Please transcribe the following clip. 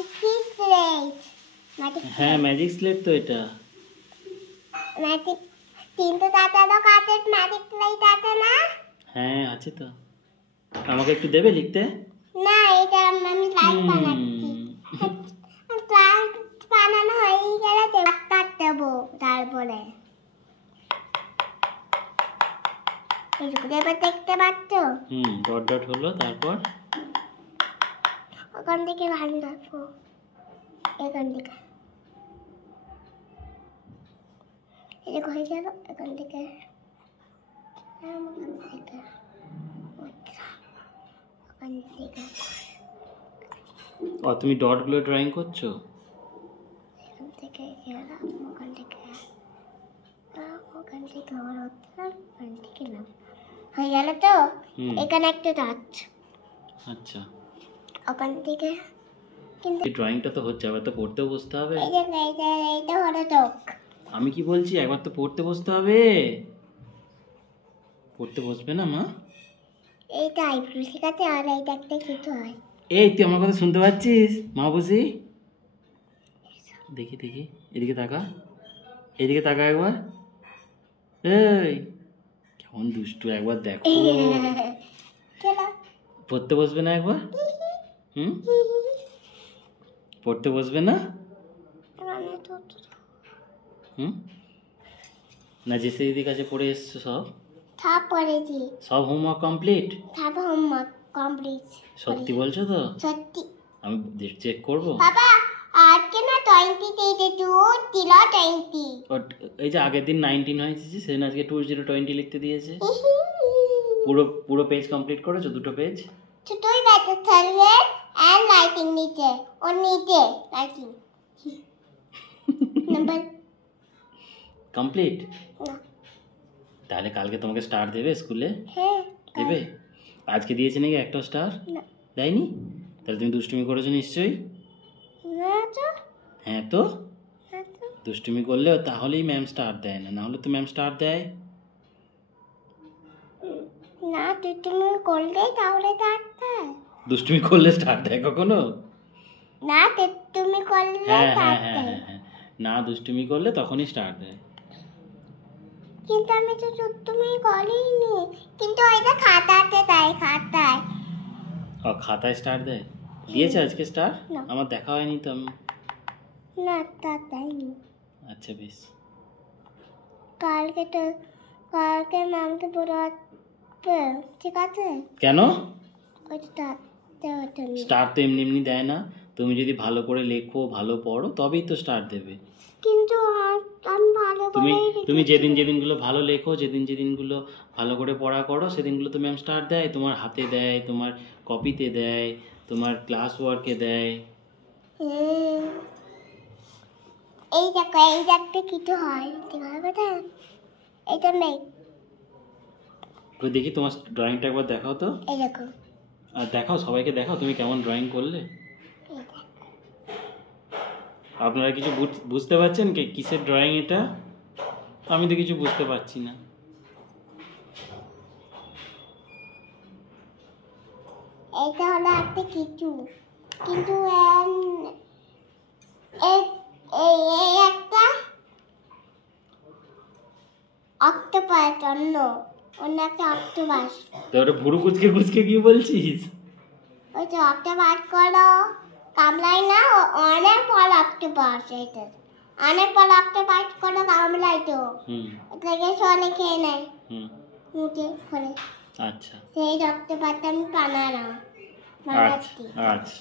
Magic slate. হ্যাঁ magic slate তো এটা। ম্যাজিক তিনটে দাঁতানো কাঠের ম্যাজিক স্লেট আছে না? হ্যাঁ আছে তো। আমাকে একটু দেবে লিখতে? না, এটা আমি লাইট বানাচ্ছি। লাইট বানানো হয়ে গেলে কাট দেবো তারপরে। এবার দেখতে পাচ্ছ? ডট ডট হলো, তারপর ওখান থেকে ভালো রাখবো, এখান থেকে এটা হয়ে গেল। এখান থেকে তুমি ডটগুলো ড্রয়িং করছো? এখান থেকে গেলাম, ওখান থেকে ওখান থেকে আবার উঠলাম, ওখান থেকে নাম হয়ে গেল তো। এখানে একটা ডট। আচ্ছা, ওখান থেকে কিন্তু এই ড্রয়িংটা তো হচ্ছে, আবার তো পড়তেও বসতে হবে। এইটা হলো চোখ। আমি কি বলছি, একবার তো পড়তে বসতে হবে। পড়তে বসবে না মা? এইটা আইব্রো, ঠিক আছে? আর এইটা একটা কিছু হয়। এই তুই আমার কথা শুনতে পাচ্ছিস মা? বুঝি দেখি দেখি, এদিকে তাকা, এদিকে তাকা একবার। এই কেমন দুষ্টু, একবার দেখো। পড়তে বসবে না একবার? পড়তে বসবে না? না জেসে দিদির কাছে পড়ে এসছো সব? সব পড়েছি। সব হোমওয়ার্ক কমপ্লিট? সব হোমওয়ার্ক কমপ্লিট। সত্যি বলছো তো? সত্যি। আমি চেক করব। বাবা আজকে না 2022 ছিল 20। এই যে আগের দিন 19 হয়েছে, সেদিন আজকে 2020 লিখতে দিয়েছে। পুরো পেজ কমপ্লিট করেছো? দুটো পেজ? দুটোই ব্যাটার সার্ভে এন্ড লাইটিং নিচে, ওর নিচে লাইটিং নাম্বার কমপ্লিট। না। তাহলে কালকে তোমাকে স্টার দেবে স্কুলে? হ্যাঁ দেবে। আজকে দিয়েছে নাকি একটা স্টার? না। দেয়নি? তাহলে তুমি দুষ্টুমি করেছো নিশ্চয়ই। না তো। হ্যাঁ তো, দুষ্টুমি করলে তাহলেই ম্যাম স্টার দেয় না, নাহলে তো ম্যাম স্টার দেয়। না, তুমি করলে তাহলে ডাক্তার। দুষ্টুমি করলে স্টার দেয় কখনো? না, তুমি করলে হ্যাঁ, না দুষ্টুমি করলে তখনই স্টার দেয়। কিন্তু আমি তো তুমি করিনি, কিন্তু ওইটা খাতাতে দেয়, খাতায়। খাতায় স্টার দেয়? দিয়েছে আজকে স্টার? আমার দেখা হয়নি তো। আমি না, তা দেয়নি। আচ্ছা বেশ। কালকে ম্যামকে পড়াতে, ঠিক আছে? কেন? ওইটা স্টার তো এমনি এমনি দেয় না। তুমি যদি ভালো করে লেখো, ভালো পড়ো, তবেই তো স্টার দেবে। কিন্তু আমি ভালো করে তুমি যেদিনগুলো ভালো লেখো, যেদিনগুলো ভালো করে পড়া করো, সেদিনগুলো তো ম্যাম স্টার দেয়। তোমার হাতে দেয়, তোমার কপিতে দেয়, তোমার ক্লাস ওয়ার্কে দেয়। এই দেখো, এই দেখতে কিছু হয়, ঠিক আছে? এটা নেই। দেখি তোমার ড্রয়িংটা একবার দেখাও তো। এই দেখো। আর দেখাও, সবাইকে দেখাও তুমি কেমন ড্রয়িং করলে। আপনারা কিছু বুঝতে পারছেন কি কিসের ড্রয়িং এটা? আমি তো কিছু বুঝতে পারছি না। এটা হলো একটা কিছু, কিন্তু এই একটা অক্টোপাস, অন্য একটা অক্টোপাস। তো ওটা ভুরু কুচকে কি বলছিস? ওই যে অক্টোপাস করো কামলাই না, অনেক বড় অক্টোপাস। এটা অনেক বড় অক্টোপাস করো কামলাই তো। এটাকে সরে খেয়ে নেয় মুখে করে। আচ্ছা, সেই অক্টোপাসটা আমি বানাচ্ছি। আচ্ছা।